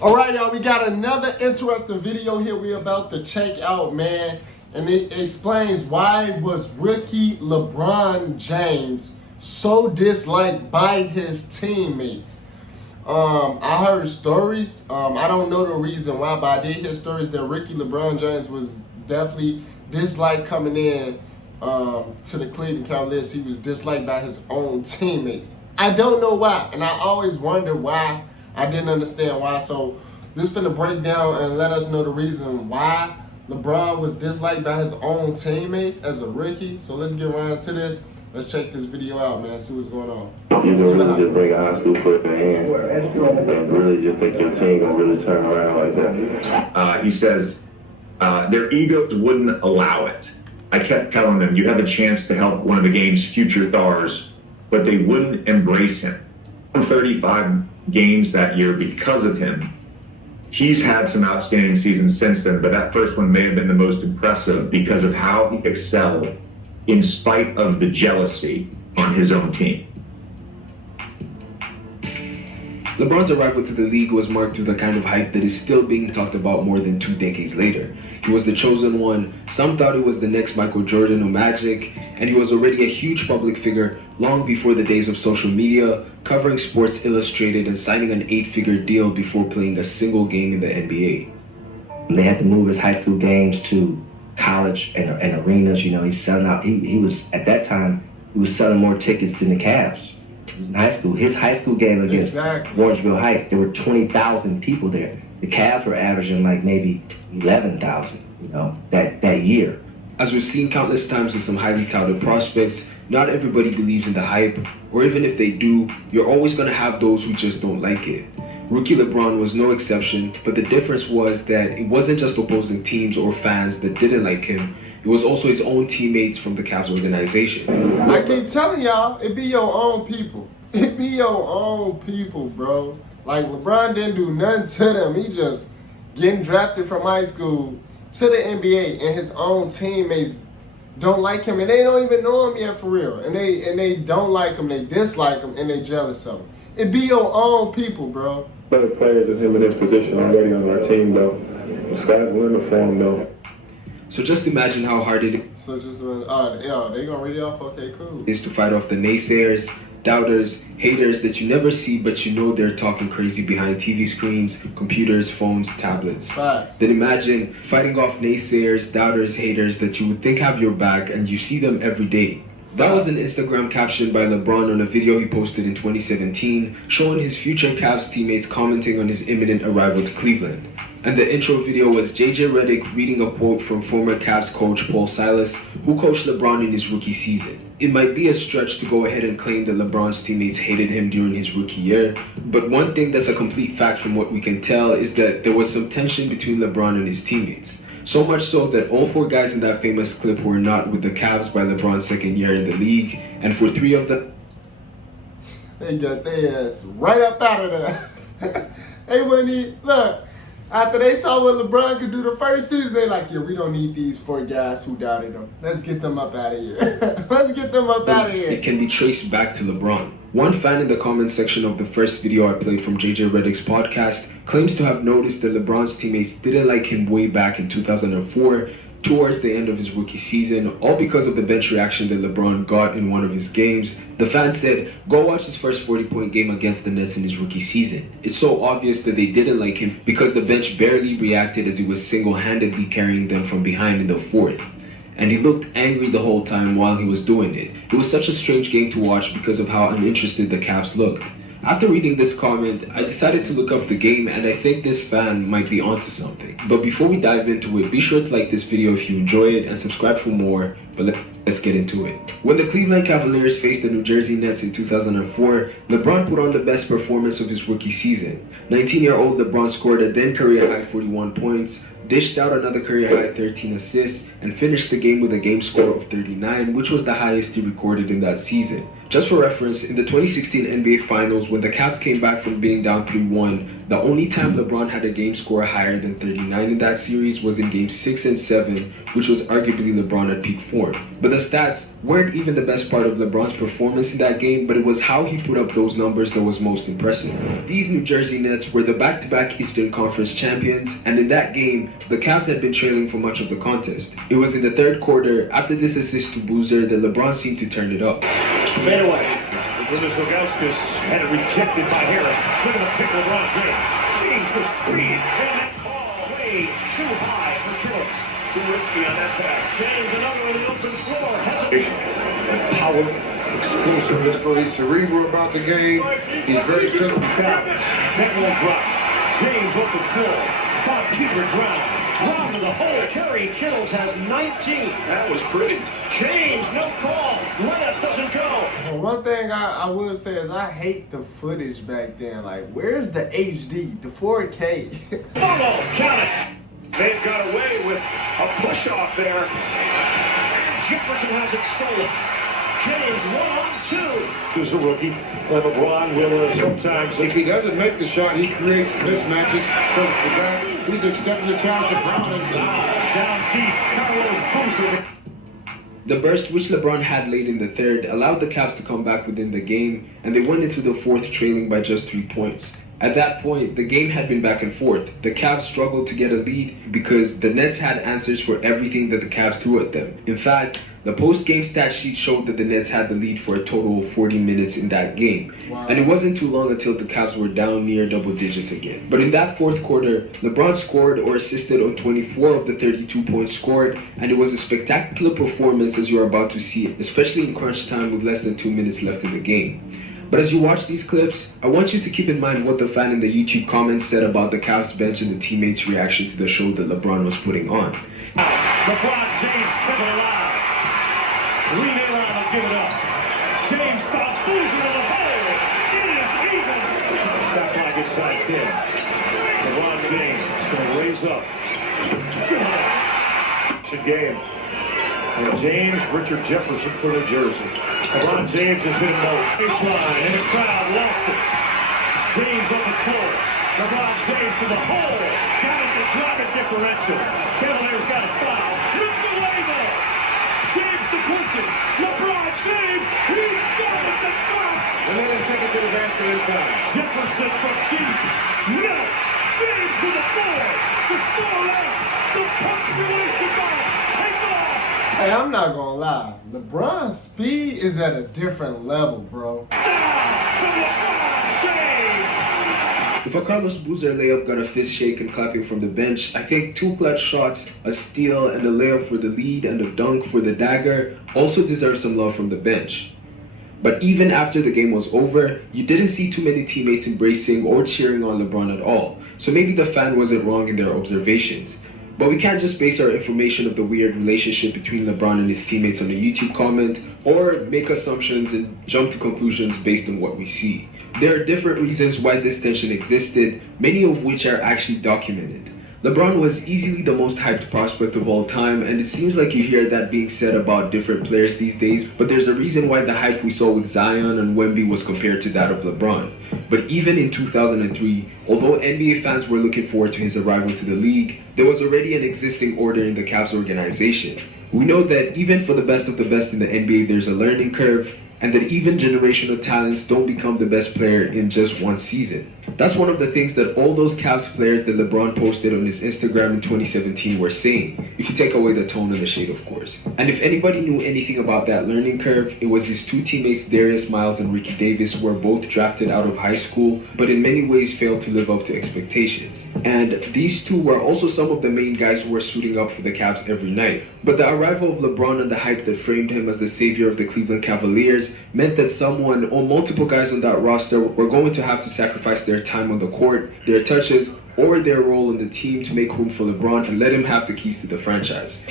All right, y'all, we got another interesting video here we're about to check out, man. And it explains why was rookie LeBron James so disliked by his teammates. I heard stories. I don't know the reason why, but I did hear stories that rookie LeBron James was definitely disliked coming in to the Cleveland Cavaliers. He was disliked by his own teammates. I don't know why, and I always wonder why. I didn't understand why. So this finna break down and let us know the reason why LeBron was disliked by his own teammates as a rookie. So let's get around to this. Let's check this video out, man. See what's going on. You can really just bring a high school player in and really just think your team gonna really turn around like that. He says their egos wouldn't allow it. I kept telling them, you have a chance to help one of the game's future stars, but they wouldn't embrace him. 35 games that year because of him. He's had some outstanding seasons since then, but that first one may have been the most impressive because of how he excelled in spite of the jealousy on his own team. LeBron's arrival to the league was marked with the kind of hype that is still being talked about more than 2 decades later. He was the chosen one, some thought he was the next Michael Jordan or Magic, and he was already a huge public figure long before the days of social media, covering Sports Illustrated and signing an 8-figure deal before playing a single game in the NBA. They had to move his high school games to college and arenas. You know, he's selling out. He was, at that time, he was selling more tickets than the Cavs. He was in high school. His high school game against Warrensville Heights, there were 20,000 people there. The Cavs were averaging like maybe 11,000, you know, that year. As we've seen countless times with some highly touted prospects, not everybody believes in the hype, or even if they do, you're always going to have those who just don't like it. Rookie LeBron was no exception, but the difference was that it wasn't just opposing teams or fans that didn't like him, it was also his own teammates from the Cavs organization. I keep telling y'all, it be your own people. It be your own people, bro. Like, LeBron didn't do nothing to them. He just getting drafted from high school to the NBA, and his own teammates don't like him, and they don't even know him yet for real. And they don't like him, they dislike him, and they jealous of him. It be your own people, bro. Better players than him in this position already on our team, though. The sky's the limit for him, though. So just imagine how hard it So just, yeah, they gonna read it off? Okay, cool. is to fight off the naysayers, doubters, haters that you never see but you know they're talking crazy behind TV screens, computers, phones, tablets. Facts. Then imagine fighting off naysayers, doubters, haters that you would think have your back and you see them every day. That was an Instagram caption by LeBron on a video he posted in 2017 showing his future Cavs teammates commenting on his imminent arrival to Cleveland. And the intro video was JJ Redick reading a quote from former Cavs coach Paul Silas, who coached LeBron in his rookie season. It might be a stretch to go ahead and claim that LeBron's teammates hated him during his rookie year, but one thing that's a complete fact from what we can tell is that there was some tension between LeBron and his teammates. So much so that all 4 guys in that famous clip were not with the Cavs by LeBron's second year in the league, and for 3 of them, They got their ass right up out of there. They wouldn't even, look, after they saw what LeBron could do the first season, they like, yeah, we don't need these 4 guys who doubted him. Let's get them up out of here. Let's get them up out of here. it can be traced back to LeBron. One fan in the comment section of the first video I played from JJ Redick's podcast claims to have noticed that LeBron's teammates didn't like him way back in 2004 towards the end of his rookie season, all because of the bench reaction that LeBron got in one of his games. The fan said, go watch his first 40-point game against the Nets in his rookie season. It's so obvious that they didn't like him because the bench barely reacted as he was single-handedly carrying them from behind in the 4th. And he looked angry the whole time while he was doing it. It was such a strange game to watch because of how uninterested the Cavs looked. After reading this comment, I decided to look up the game, and I think this fan might be onto something. But before we dive into it, be sure to like this video if you enjoy it and subscribe for more, but let's get into it. When the Cleveland Cavaliers faced the New Jersey Nets in 2004, LeBron put on the best performance of his rookie season. 19-year-old LeBron scored a then career-high 41 points, dished out another career-high 13 assists, and finished the game with a game score of 39, which was the highest he recorded in that season. Just for reference, in the 2016 NBA Finals, when the Cavs came back from being down 3-1, the only time LeBron had a game score higher than 39 in that series was in Games 6 and 7, which was arguably LeBron at peak form. But the stats weren't even the best part of LeBron's performance in that game, but it was how he put up those numbers that was most impressive. These New Jersey Nets were the back-to-back Eastern Conference champions, and in that game, the Cavs had been trailing for much of the contest. It was in the third quarter, after this assist to Boozer, that LeBron seemed to turn it up. Fadeaway. Willis Ilgauskas had it rejected by Harris. Look at the pick, LeBron James. James for speed. And that call way too high for Kittles. Too risky on that pass. James another on the open floor. Hesitation. And power. Explosive. He's cerebral about the game. He's very critical. That will drop. James open floor. Caught Peter Brown. Brown to the hole. Kerry Kittles has 19. That was pretty. James, no call. Layup doesn't go. Well, one thing I would say is I hate the footage back then. Like, where's the HD, the 4K? Follow, count it. They've got away with a push-off there. And Jefferson has it stolen. James 1-on-2. Who's a rookie? And LeBron will sometimes. If he doesn't make the shot, he creates mismatches. So the guy, he's accepting the challenge of Brown inside. Down deep, Carlos Boozer. The burst which LeBron had late in the third allowed the Cavs to come back within the game, and they went into the fourth trailing by just 3 points. At that point, the game had been back and forth. The Cavs struggled to get a lead because the Nets had answers for everything that the Cavs threw at them. In fact, the post-game stat sheet showed that the Nets had the lead for a total of 40 minutes in that game. Wow. And it wasn't too long until the Cavs were down near double digits again. But in that fourth quarter, LeBron scored or assisted on 24 of the 32 points scored, and it was a spectacular performance as you're about to see, especially in crunch time with less than 2 minutes left in the game. But as you watch these clips, I want you to keep in mind what the fan in the YouTube comments said about the Cavs bench and the teammates' reaction to the show that LeBron was putting on. LeBron James kept it alive. Lean around and give it up. James found Boozer in the hole. It is even. Shot clock inside 10. LeBron James going to raise up. Good game. And James, Richard Jefferson for New Jersey. LeBron James has hit him low. Baseline, and the crowd lost it. James on the floor. LeBron James to the hole. Got it to drive it differential. Cavalier's got a foul. Ripped away though. James to push it. LeBron James, he's got it to stop. And let him take it to the basket inside. Jefferson from deep. No. James to the floor. The floor out. The punctuation mark. Take off. Hey, I'm not gonna lie. LeBron's speed is at a different level, bro. If a Carlos Boozer layup got a fist shake and clapping from the bench, I think 2 clutch shots, a steal, and a layup for the lead and a dunk for the dagger also deserve some love from the bench. But even after the game was over, you didn't see too many teammates embracing or cheering on LeBron at all, so maybe the fan wasn't wrong in their observations. But we can't just base our information of the weird relationship between LeBron and his teammates on a YouTube comment, or make assumptions and jump to conclusions based on what we see. There are different reasons why this tension existed, many of which are actually documented. LeBron was easily the most hyped prospect of all time, and it seems like you hear that being said about different players these days, but there's a reason why the hype we saw with Zion and Wemby was compared to that of LeBron. But even in 2003, although NBA fans were looking forward to his arrival to the league, there was already an existing order in the Cavs organization. We know that even for the best of the best in the NBA, there's a learning curve, and that even generational talents don't become the best player in just one season. That's one of the things that all those Cavs players that LeBron posted on his Instagram in 2017 were saying, if you take away the tone and the shade, of course. And if anybody knew anything about that learning curve, it was his 2 teammates Darius Miles and Ricky Davis, who were both drafted out of high school, but in many ways failed to live up to expectations. And these 2 were also some of the main guys who were suiting up for the Cavs every night. But the arrival of LeBron and the hype that framed him as the savior of the Cleveland Cavaliers meant that someone or multiple guys on that roster were going to have to sacrifice their time on the court, their touches, or their role in the team to make room for LeBron and let him have the keys to the franchise.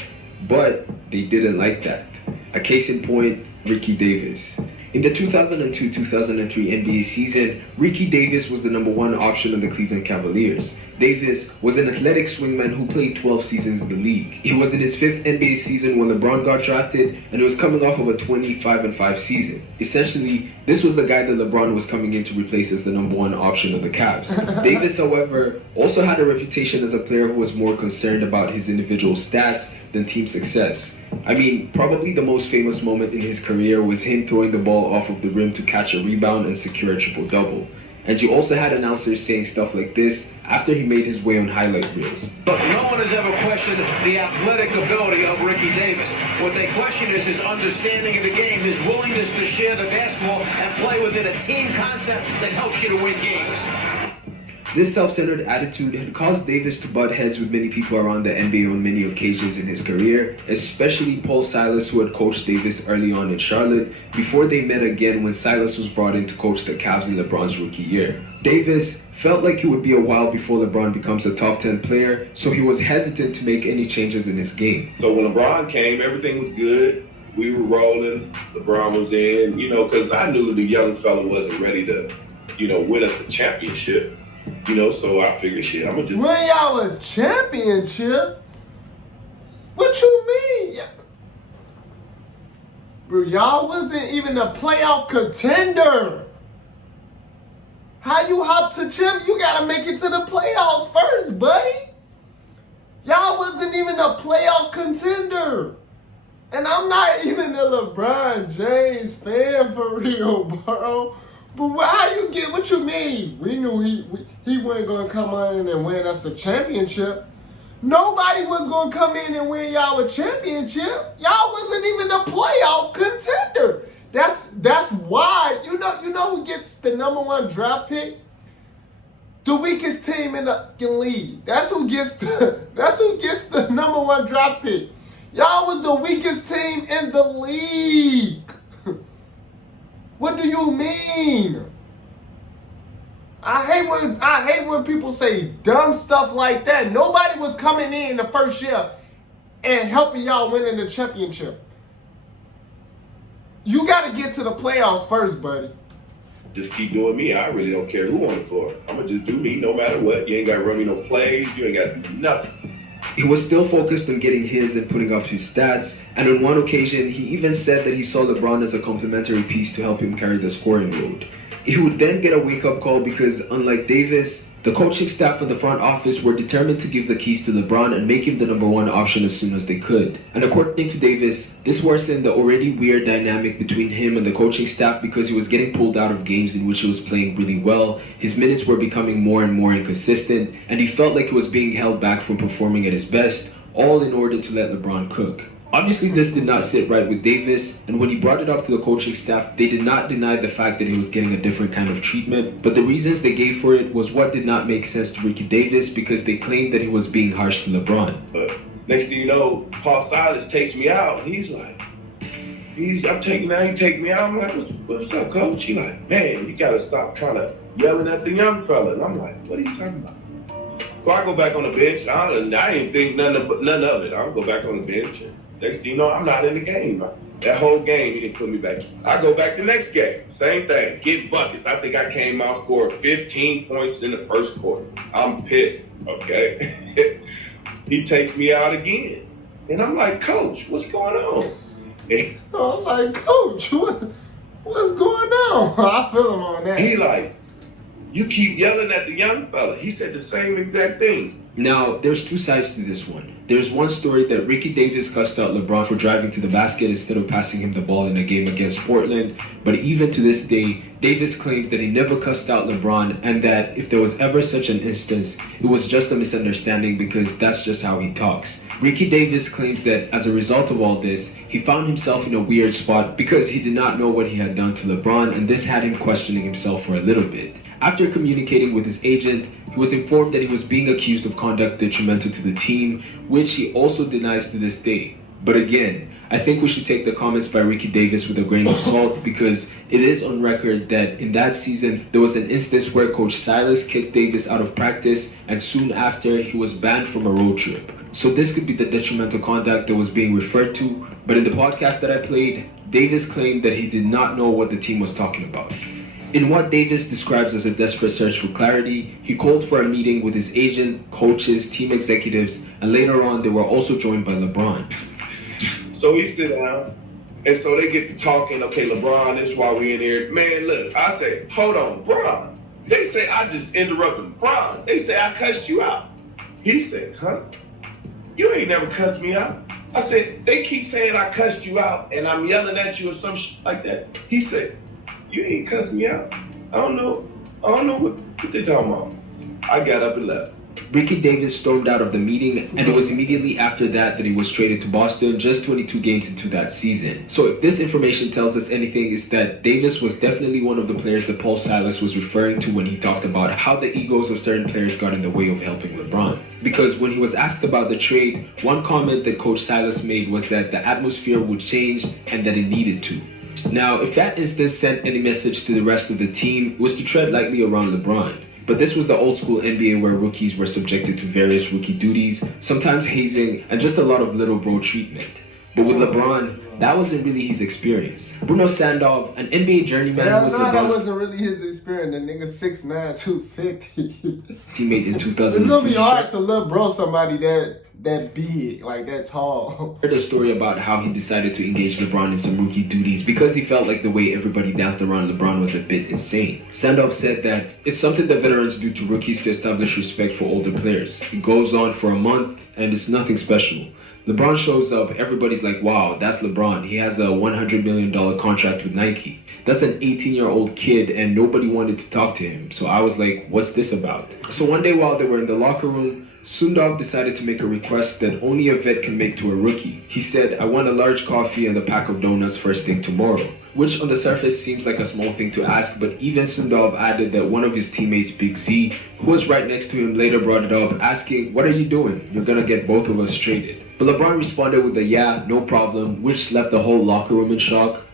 But they didn't like that. A case in point, Ricky Davis. In the 2002-2003 NBA season, Ricky Davis was the #1 option on the Cleveland Cavaliers. Davis was an athletic swingman who played 12 seasons in the league. He was in his 5th NBA season when LeBron got drafted, and he was coming off of a 25-5 season. Essentially, this was the guy that LeBron was coming in to replace as the #1 option of the Cavs. Davis, however, also had a reputation as a player who was more concerned about his individual stats than team success. I mean, probably the most famous moment in his career was him throwing the ball off of the rim to catch a rebound and secure a triple-double. And you also had announcers saying stuff like this after he made his way on highlight reels. Look, no one has ever questioned the athletic ability of Ricky Davis. What they question is his understanding of the game, his willingness to share the basketball and play within a team concept that helps you to win games. This self-centered attitude had caused Davis to butt heads with many people around the NBA on many occasions in his career, especially Paul Silas, who had coached Davis early on in Charlotte, before they met again when Silas was brought in to coach the Cavs in LeBron's rookie year. Davis felt like it would be a while before LeBron becomes a top 10 player, so he was hesitant to make any changes in his game. So when LeBron came, everything was good. We were rolling. LeBron was in, because I knew the young fella wasn't ready to, win us a championship. So I figured, shit, I'm gonna just win y'all a championship? What you mean? Bro, y'all wasn't even a playoff contender. How you hop to champ? You gotta make it to the playoffs first, buddy. Y'all wasn't even a playoff contender. And I'm not even a LeBron James fan for real, bro. But how you get, what you mean? We knew he wasn't going to come in and win us a championship. Nobody was going to come in and win y'all a championship. Y'all wasn't even a playoff contender. That's why, you know who gets the #1 draft pick? The weakest team in the league. That's who gets the #1 draft pick. Y'all was the weakest team in the league. What do you mean? I hate when people say dumb stuff like that. Nobody was coming in the first year and helping y'all winning the championship. You got to get to the playoffs first, buddy. just keep doing me. I really don't care who on the floor. I'm going to just do me no matter what. You ain't got to run me no plays. You ain't got to do nothing. He was still focused on getting his and putting up his stats, and on one occasion, he even said that he saw LeBron as a complementary piece to help him carry the scoring load. He would then get a wake-up call because, unlike Davis, the coaching staff and the front office were determined to give the keys to LeBron and make him the #1 option as soon as they could. And according to Davis, this worsened the already weird dynamic between him and the coaching staff because he was getting pulled out of games in which he was playing really well, his minutes were becoming more and more inconsistent, and he felt like he was being held back from performing at his best, all in order to let LeBron cook. Obviously, this did not sit right with Davis, and when he brought it up to the coaching staff, they did not deny the fact that he was getting a different kind of treatment, but the reasons they gave for it was what did not make sense to Ricky Davis because they claimed that he was being harsh to LeBron. But next thing you know, Paul Silas takes me out, and he's like, I'm taking out, he take me out. I'm like, what's up, coach? He like, man, you gotta stop kind of yelling at the young fella. And I'm like, what are you talking about? So I go back on the bench. I didn't think none of it. I'll go back on the bench. And next thing you know, I'm not in the game. That whole game, he didn't put me back. I go back the next game. Same thing. Get buckets. I think I came out, scored 15 points in the first quarter. I'm pissed, okay? He takes me out again. And I'm like, Coach, what's going on? I'm like, Coach, what's going on? I feel him on that. He like, you keep yelling at the young fella. He said the same exact things. Now, there's two sides to this one. There's one story that Ricky Davis cussed out LeBron for driving to the basket instead of passing him the ball in a game against Portland. But even to this day, Davis claims that he never cussed out LeBron and that if there was ever such an instance, it was just a misunderstanding because that's just how he talks. Ricky Davis claims that as a result of all this, he found himself in a weird spot because he did not know what he had done to LeBron, and this had him questioning himself for a little bit. After communicating with his agent, he was informed that he was being accused of conduct detrimental to the team, which he also denies to this day. But again, I think we should take the comments by Ricky Davis with a grain of salt because it is on record that in that season, there was an instance where Coach Silas kicked Davis out of practice and soon after he was banned from a road trip. So this could be the detrimental conduct that was being referred to, but in the podcast that I played, Davis claimed that he did not know what the team was talking about. In what Davis describes as a desperate search for clarity, he called for a meeting with his agent, coaches, team executives, and later on they were also joined by LeBron. So we sit down, and so they get to talking, okay, LeBron, this is why we in here. Man, look, I say, hold on, Bron. They say I just interrupted Bron. They say I cussed you out. He said, huh? You ain't never cussed me out. I said, they keep saying I cussed you out, and I'm yelling at you or some shit like that. He said, you ain't cussed me out. I don't know what they talking about. I got up and left. Ricky Davis stormed out of the meeting, and it was immediately after that he was traded to Boston just 22 games into that season. So if this information tells us anything, it's that Davis was definitely one of the players that Paul Silas was referring to when he talked about how the egos of certain players got in the way of helping LeBron. Because when he was asked about the trade, one comment that Coach Silas made was that the atmosphere would change and that it needed to. Now, if that instance sent any message to the rest of the team, it was to tread lightly around LeBron. But this was the old school NBA where rookies were subjected to various rookie duties, sometimes hazing, and just a lot of little bro treatment. But with LeBron, that wasn't really his experience. Bruno Sandow, an NBA journeyman, was LeBron's... that wasn't really his experience. The nigga 6'9", 250. Teammate in 2000. It's gonna be hard to little bro somebody that big, like that tall. I heard a story about how he decided to engage LeBron in some rookie duties because he felt like the way everybody danced around LeBron was a bit insane. Sandow said that it's something that veterans do to rookies to establish respect for older players. It goes on for a month and it's nothing special. LeBron shows up, everybody's like, wow, that's LeBron. He has a $100 million contract with Nike. That's an 18-year-old kid and nobody wanted to talk to him. So I was like, what's this about? So one day while they were in the locker room, Sundov decided to make a request that only a vet can make to a rookie. He said, I want a large coffee and a pack of donuts first thing tomorrow. Which on the surface seems like a small thing to ask, but even Sundov added that one of his teammates, Big Z, who was right next to him, later brought it up, asking, what are you doing? You're gonna get both of us traded. But LeBron responded with a yeah, no problem, which left the whole locker room in shock.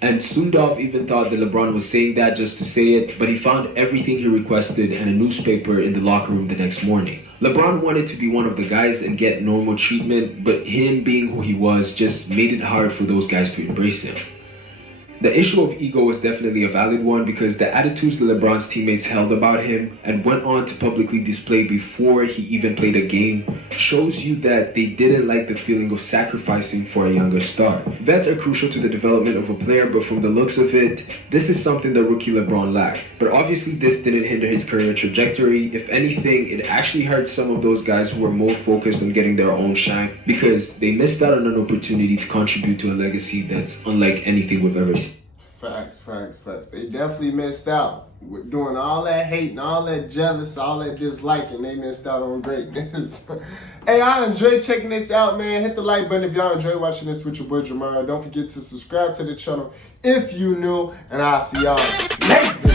And Sundov even thought that LeBron was saying that just to say it, but he found everything he requested and a newspaper in the locker room the next morning. LeBron wanted to be one of the guys and get normal treatment, but him being who he was just made it hard for those guys to embrace him. The issue of ego was definitely a valid one because the attitudes that LeBron's teammates held about him and went on to publicly display before he even played a game shows you that they didn't like the feeling of sacrificing for a younger star. Vets are crucial to the development of a player, but from the looks of it, this is something that rookie LeBron lacked. But obviously this didn't hinder his career trajectory. If anything, it actually hurt some of those guys who were more focused on getting their own shine because they missed out on an opportunity to contribute to a legacy that's unlike anything we've ever seen. Facts. They definitely missed out. With doing all that hating, all that jealous, all that disliking, they missed out on greatness. Hey, I enjoy checking this out, man. Hit the like button if y'all enjoy watching this with your boy Jamar. Don't forget to subscribe to the channel if you new, and I'll see y'all next video.